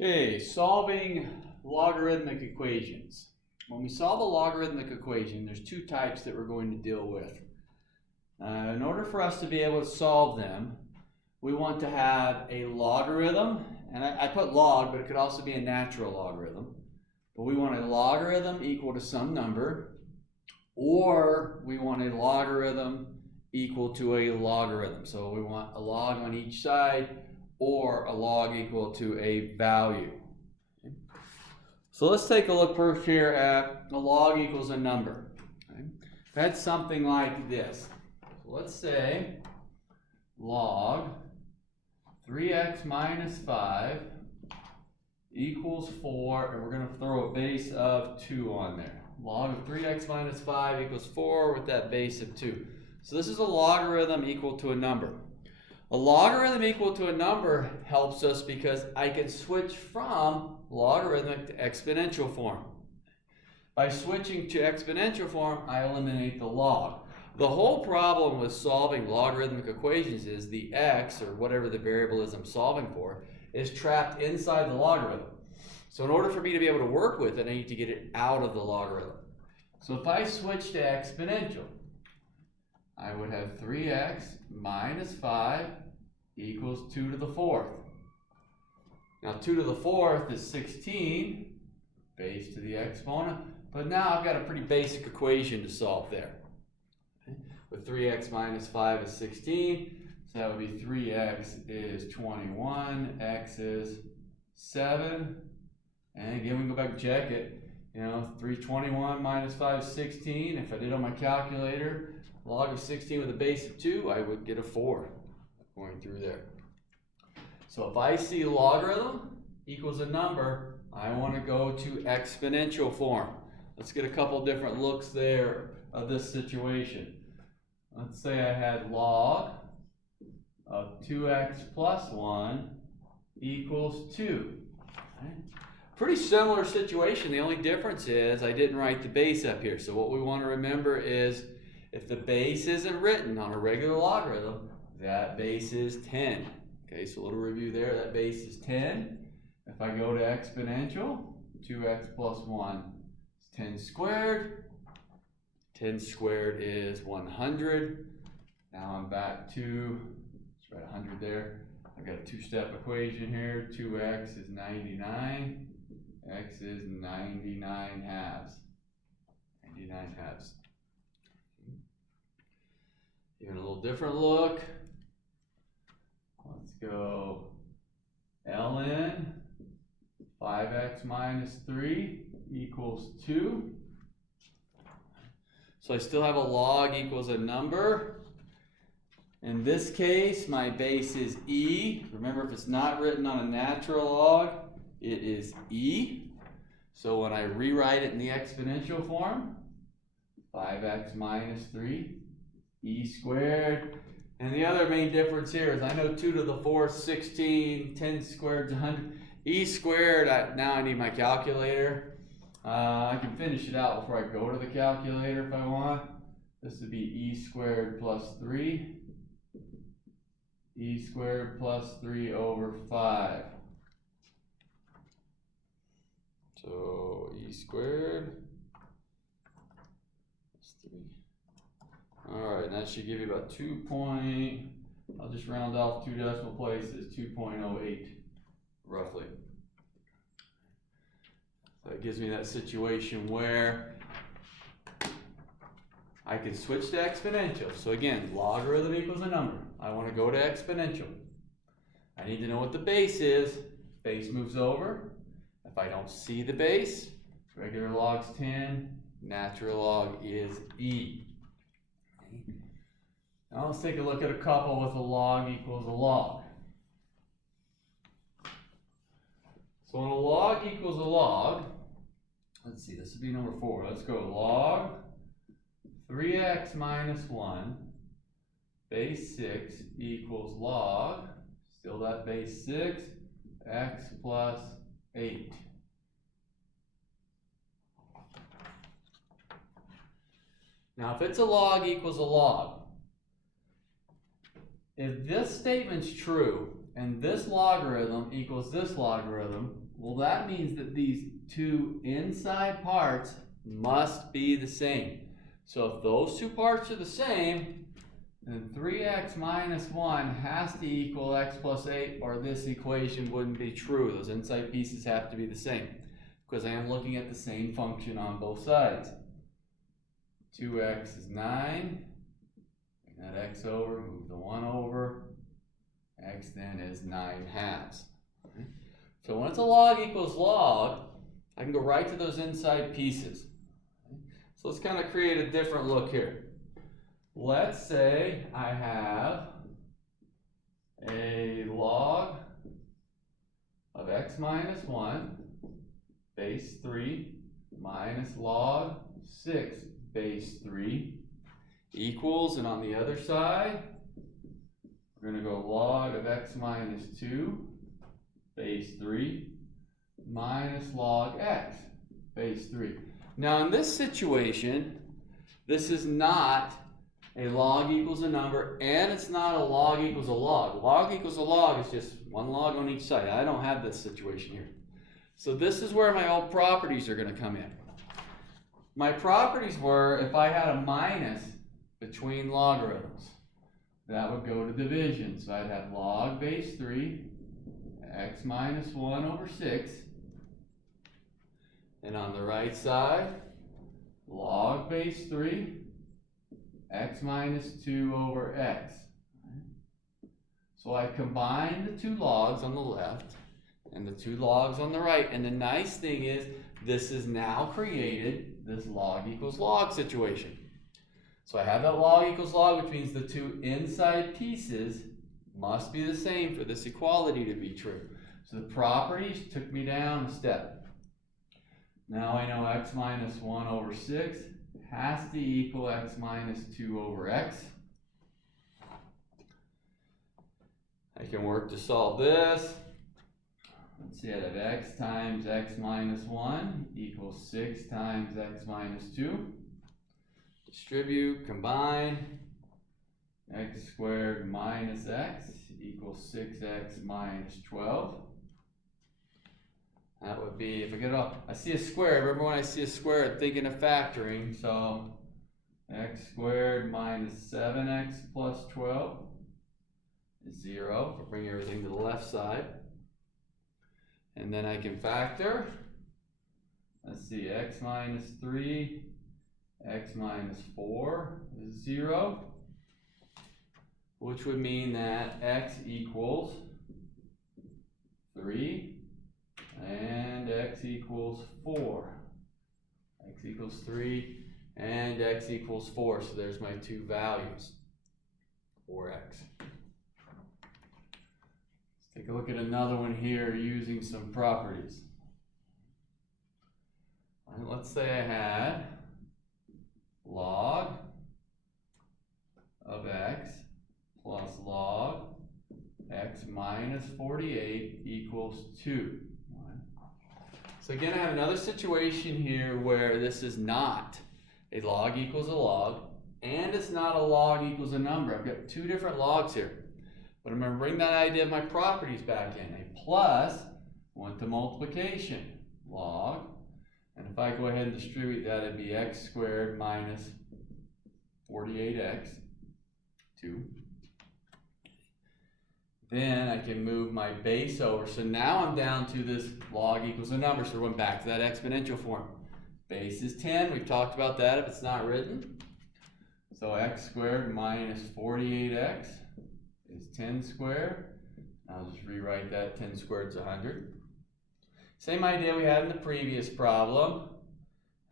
Okay, solving logarithmic equations. When we solve a logarithmic equation, there's two types that we're going to deal with. In order for us to be able to solve them, we want to have a logarithm, and I put log, but it could also be a natural logarithm. But we want a logarithm equal to some number, or we want a logarithm equal to a logarithm. So we want a log on each side, or a log equal to a value. So let's take a look first here at a log equals a number. That's something like this. So let's say log 3x minus 5 equals 4, and we're going to throw a base of 2 on there. Log of 3x minus 5 equals 4 with that base of 2. So this is a logarithm equal to a number. A logarithm equal to a number helps us because I can switch from logarithmic to exponential form. By switching to exponential form, I eliminate the log. The whole problem with solving logarithmic equations is the x, or whatever the variable is I'm solving for, is trapped inside the logarithm. So in order for me to be able to work with it, I need to get it out of the logarithm. So if I switch to exponential, I would have 3x minus 5 equals 2 to the 4th. Now 2 to the 4th is 16, base to the exponent, but now I've got a pretty basic equation to solve there. Okay. With 3x minus 5 is 16, so that would be 3x is 21, x is 7, and again we can go back and check it. 321 minus 5 is 16. If I did on my calculator, log of 16 with a base of 2, I would get a 4 going through there. So if I see logarithm equals a number, I want to go to exponential form. Let's get a couple different looks there of this situation. Let's say I had log of 2x plus 1 equals 2. Okay. Pretty similar situation. The only difference is I didn't write the base up here. So what we want to remember is if the base isn't written on a regular logarithm, that base is 10. Okay, so a little review there. That base is 10. If I go to exponential, 2x plus 1 is 10 squared. 10 squared is 100. Now I'm back to, let's write 100 there. I've got a two-step equation here. 2x is 99. X is 99 halves. 99 halves. Even a little different look. Let's go ln 5x minus 3 equals 2. So I still have a log equals a number. In this case, my base is e. Remember, if it's not written on a natural log, it is e. So when I rewrite it in the exponential form, 5x minus 3, e squared. And the other main difference here is I know 2 to the 4th, 16, 10 squared is 100. E squared, now I need my calculator. I can finish it out before I go to the calculator if I want. This would be e squared plus 3. E squared plus 3 over 5. So e squared plus 3. Alright, that should give you about I'll just round off 2 decimal places, 2.08 roughly. So that gives me that situation where I can switch to exponential. So again, logarithm equals a number. I want to go to exponential. I need to know what the base is. Base moves over. If I don't see the base, regular log's 10, natural log is e. Now let's take a look at a couple with a log equals a log. So when a log equals a log, let's see, this would be number 4. Let's go log 3x minus 1 base 6 equals log, still that base 6, x plus 8. Now if it's a log equals a log, if this statement's true, and this logarithm equals this logarithm, well, that means that these two inside parts must be the same. So if those two parts are the same, then 3x minus 1 has to equal x plus 8, or this equation wouldn't be true. Those inside pieces have to be the same, because I am looking at the same function on both sides. 2x is 9. Bring that x over, move the 1 over. X then is 9/2. Okay. So when it's a log equals log, I can go right to those inside pieces. Okay. So let's kind of create a different look here. Let's say I have a log of x minus 1 base 3 minus log 6 base 3 equals, and on the other side, we're going to go log of x minus 2 base 3 minus log x base 3. Now in this situation, this is not a log equals a number, and it's not a log equals a log. Log equals a log is just one log on each side. I don't have this situation here. So this is where my old properties are going to come in. My properties were, if I had a minus between logarithms, that would go to division. So I'd have log base 3, x minus 1 over 6. And on the right side, log base 3, x minus 2 over x. So I combine the two logs on the left and the two logs on the right. And the nice thing is, this has now created this log equals log situation. So I have that log equals log, which means the two inside pieces must be the same for this equality to be true. So the properties took me down a step. Now I know x minus 1 over 6 has to equal x minus 2 over x. I can work to solve this. Let's see, I have x times x minus 1 equals 6 times x minus 2. Distribute, combine, x squared minus x equals 6x minus 12. That would be, if I get it off, I see a square. Remember when I see a square, I'm thinking of factoring. So x squared minus 7x plus 12 is 0. I'll bring everything to the left side. And then I can factor. Let's see, x minus 3, x minus 4 is 0. Which would mean that x equals 3. And x equals 4. X equals 3 and x equals 4. So there's my two values for x. Let's take a look at another one here using some properties. And let's say I had log of x plus log x minus 48 equals 2. So again, I have another situation here where this is not a log equals a log, and it's not a log equals a number. I've got two different logs here. But I'm going to bring that idea of my properties back in. A plus went to multiplication, log. And if I go ahead and distribute that, it'd be x squared minus 48x, 2. Then I can move my base over. So now I'm down to this log equals a number. So we're going back to that exponential form. Base is 10. We've talked about that if it's not written. So x squared minus 48x is 10 squared. I'll just rewrite that. 10 squared is 100. Same idea we had in the previous problem.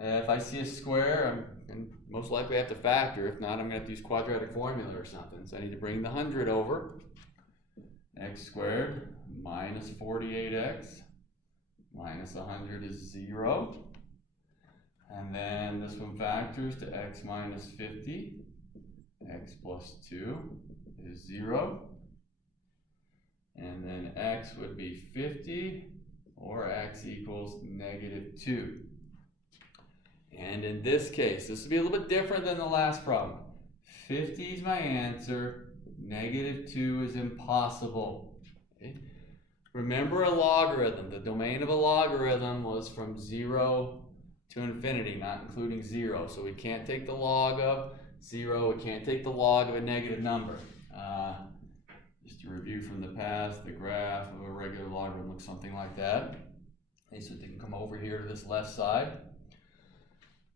If I see a square, I'm most likely have to factor. If not, I'm going to have to use quadratic formula or something. So I need to bring the 100 over. X squared minus 48x minus 100 is 0. And then this one factors to x minus 50. X plus 2 is 0. And then x would be 50, or x equals negative 2. And in this case, this will be a little bit different than the last problem. 50 is my answer. Negative 2 is impossible. Okay. Remember a logarithm. The domain of a logarithm was from 0 to infinity, not including 0. So we can't take the log of 0. We can't take the log of a negative number. Just to review from the past, the graph of a regular logarithm looks something like that. Okay, so they can come over here to this left side.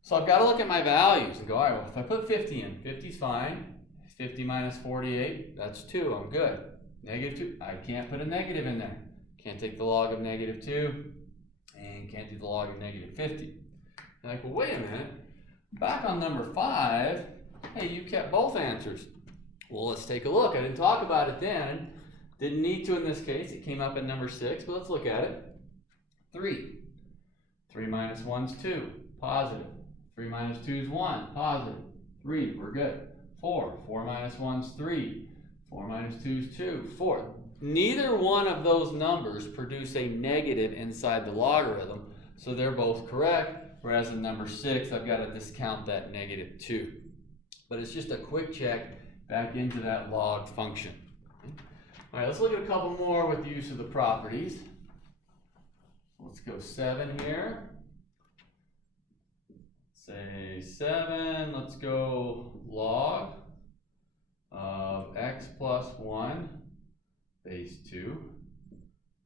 So I've got to look at my values and go, all right, well, if I put 50 in, 50 is fine. 50 minus 48, that's 2, I'm good. Negative 2, I can't put a negative in there. Can't take the log of negative 2, and can't do the log of negative 50. You're like, well, wait a minute. Back on number 5, hey, you kept both answers. Well, let's take a look. I didn't talk about it then. Didn't need to in this case. It came up in number 6, but let's look at it. 3. 3 minus 1 is 2, positive. 3 minus 2 is 1, positive. 3, we're good. 4. 4 minus 1 is 3. 4 minus 2 is 2. 4. Neither one of those numbers produce a negative inside the logarithm, so they're both correct, whereas in number 6, I've got to discount that negative 2. But it's just a quick check back into that log function. All right, let's look at a couple more with the use of the properties. Let's go 7 here. Say 7, let's go log of x plus 1 base 2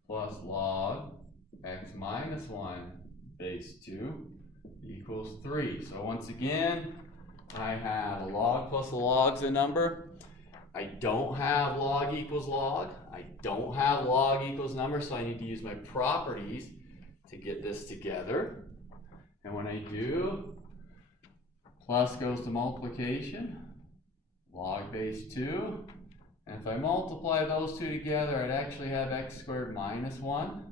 plus log x minus 1 base 2 equals 3. So once again, I have a log plus a log is a number. I don't have log equals log. I don't have log equals number, so I need to use my properties to get this together. And when I do, plus goes to multiplication, log base 2. And if I multiply those two together, I'd actually have x squared minus 1.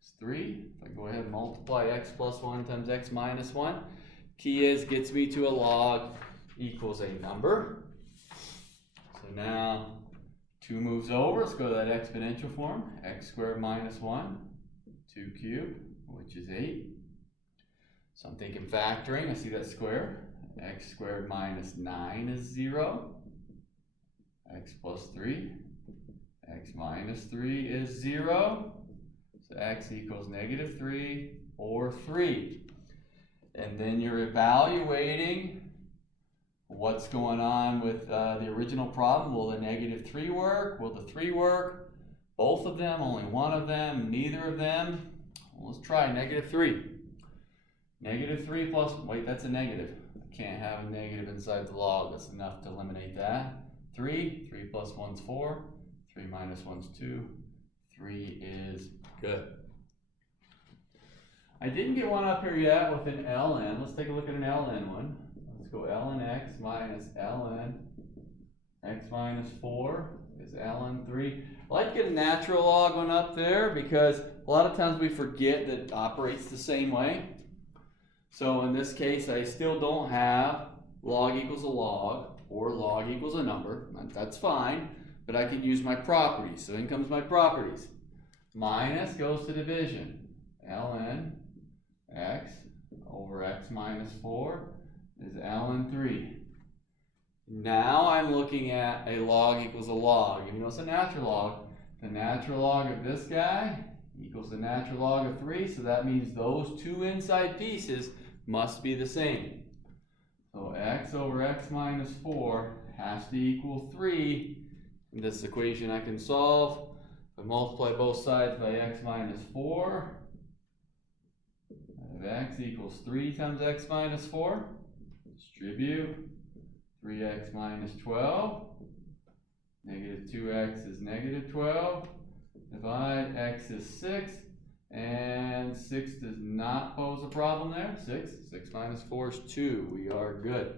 It's 3. If I go ahead and multiply x plus 1 times x minus 1, key is gets me to a log equals a number. So now 2 moves over. Let's go to that exponential form. X squared minus 1, 2 cubed, which is 8. So I'm thinking factoring. I see that square. X squared minus 9 is 0. X plus 3. X minus 3 is 0. So x equals negative 3 or 3. And then you're evaluating what's going on with the original problem. Will the negative 3 work? Will the 3 work? Both of them? Only one of them? Neither of them? Well, let's try negative 3. Negative 3 plus, wait, that's a negative. I can't have a negative inside the log. That's enough to eliminate that. 3 plus 1 is 4. 3 minus 1 is 2. 3 is good. I didn't get one up here yet with an ln. Let's take a look at an ln one. Let's go ln x minus ln x minus 4 is ln 3. I like to get a natural log one up there because a lot of times we forget that it operates the same way. So in this case, I still don't have log equals a log or log equals a number. That's fine, but I can use my properties. So in comes my properties. Minus goes to division. Ln x over x minus 4 is ln 3. Now I'm looking at a log equals a log. Even though it's a natural log, the natural log of this guy equals the natural log of 3. So that means those two inside pieces must be the same. So x over x minus 4 has to equal 3. In this equation I can solve. If I multiply both sides by x minus 4, I have x equals 3 times x minus 4. Distribute. 3x minus 12. Negative 2x is negative 12. Divide, x is 6. And 6 does not pose a problem there. 6 minus 4 is 2. We are good.